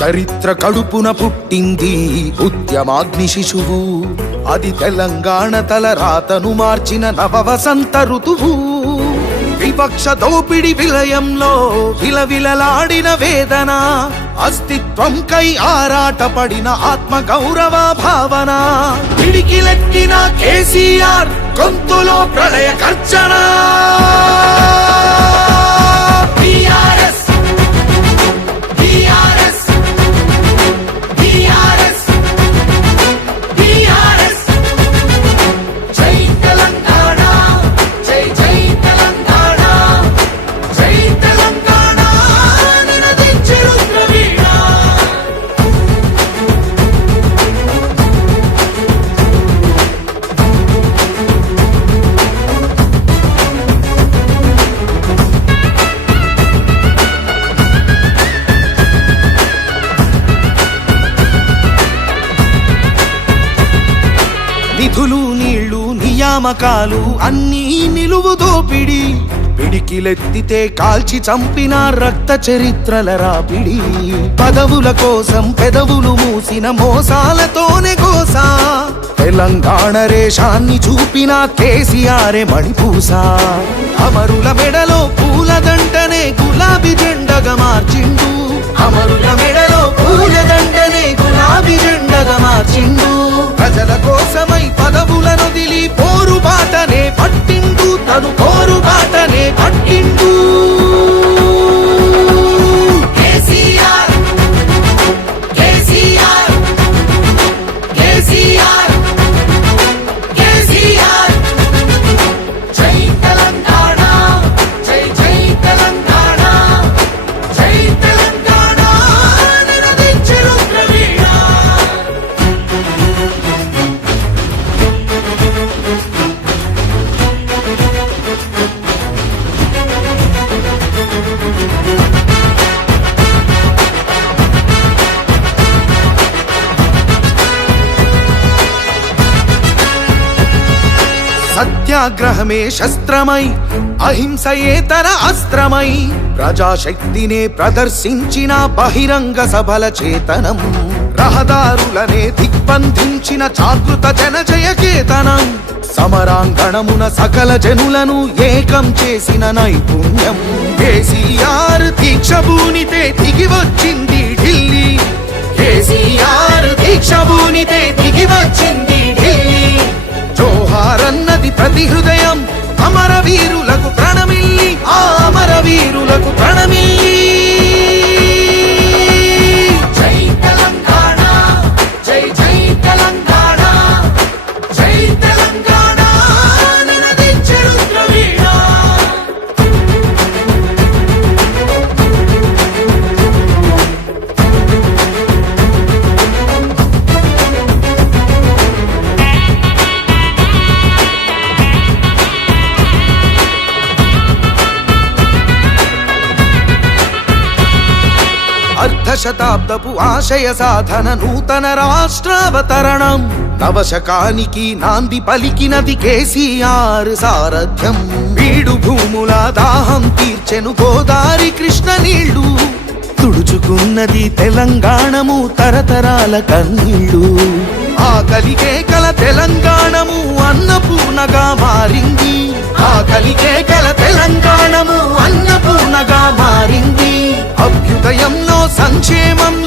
చరిత్ర కడుపున పుట్టింది ఉద్యమాగ్ని శిశువు, అది తెలంగాణ తలరాతను మార్చిన నవవసంత ఋతువు. వివక్ష దోపిడి విలయంలో విలవిలలాడిన వేదన, అస్తిత్వంకై ఆరాటపడిన ఆత్మ గౌరవ భావన. పిడికిలెత్తిన కేసీఆర్ గొంతులో ప్రళయ గర్జన. నిధులు నీళ్లు నియామకాలు అన్నీ నిలువు దోపిడి, పిడికిలెత్తితే కాల్చి చంపిన రక్త చరిత్రల రాపిడి. పదవుల కోసం పెదవులు మూసిన మోసాలతోనే గోస, తెలంగాణ రేషాన్ని చూపిన కేసీఆర్ మణిపూస. అమరుల మెడలో పూలదండనే గులాబీ జెండగా మార్చిండు, అమరుల మెడలో పూలదండనే గులాబీ జెండగా మార్చిండు. ప్రజల కోసమై పదవులను దిలి పోరు బాటనే పట్టిండు, తను పోరు బాటనే పట్టిండు. కేసీఆర్ కేసీఆర్ కేసీఆర్ కేసీఆర్. జై తెలంగాణ జై జై తెలంగాణ జై తెలంగాణ నినదించెను ప్రవీణ. సత్యాగ్రహమే శస్త్రమై అహింసయేతర అస్త్రమై ప్రజాశక్తినే ప్రదర్శించిన బహిరంగ సభల చేతనం. రహదారులనే దిగ్బంధించిన జాగృత జనజయ కేతనం. సమరాంగణమున సకల జనులను ఏకం చేసిన నైపుణ్యం. కేసీఆర్ దీక్ష భూనితే దిగి వచ్చింది ఢిల్లీ, కేసీఆర్ దీక్ష భూనితే దిగి వచ్చింది ఢిల్లీ. జోహారన్నది ప్రతి హృదయం, అమరవీరులకు ప్రణమిల్లి, ఆ అమరవీరులకు ప్రణమిల్లి. జై తెలంగాణ జై జై తెలంగాణ జై తెలంగాణ నినదించెను ప్రవీణ. అర్ధశతాబ్దపు ఆశయ సాధన నూతన రాష్ట్రావతరణం. నవశకానికి నాంది పలికినది కేసీఆర్ సారథ్యం. బీడు భూముల దాహం తీర్చెను గోదారి కృష్ణ నీళ్లు, తుడుచుకున్నది తెలంగాణము తరతరాల కన్నీళ్లు. ఆకలికే కల తెలంగాణము అన్నపూర్ణగా మారింది, ఆకలికే కల తెలంగాణము అన్నపూర్ణగా మారింది. అభ్యుదయంలో సంక్షేమంలో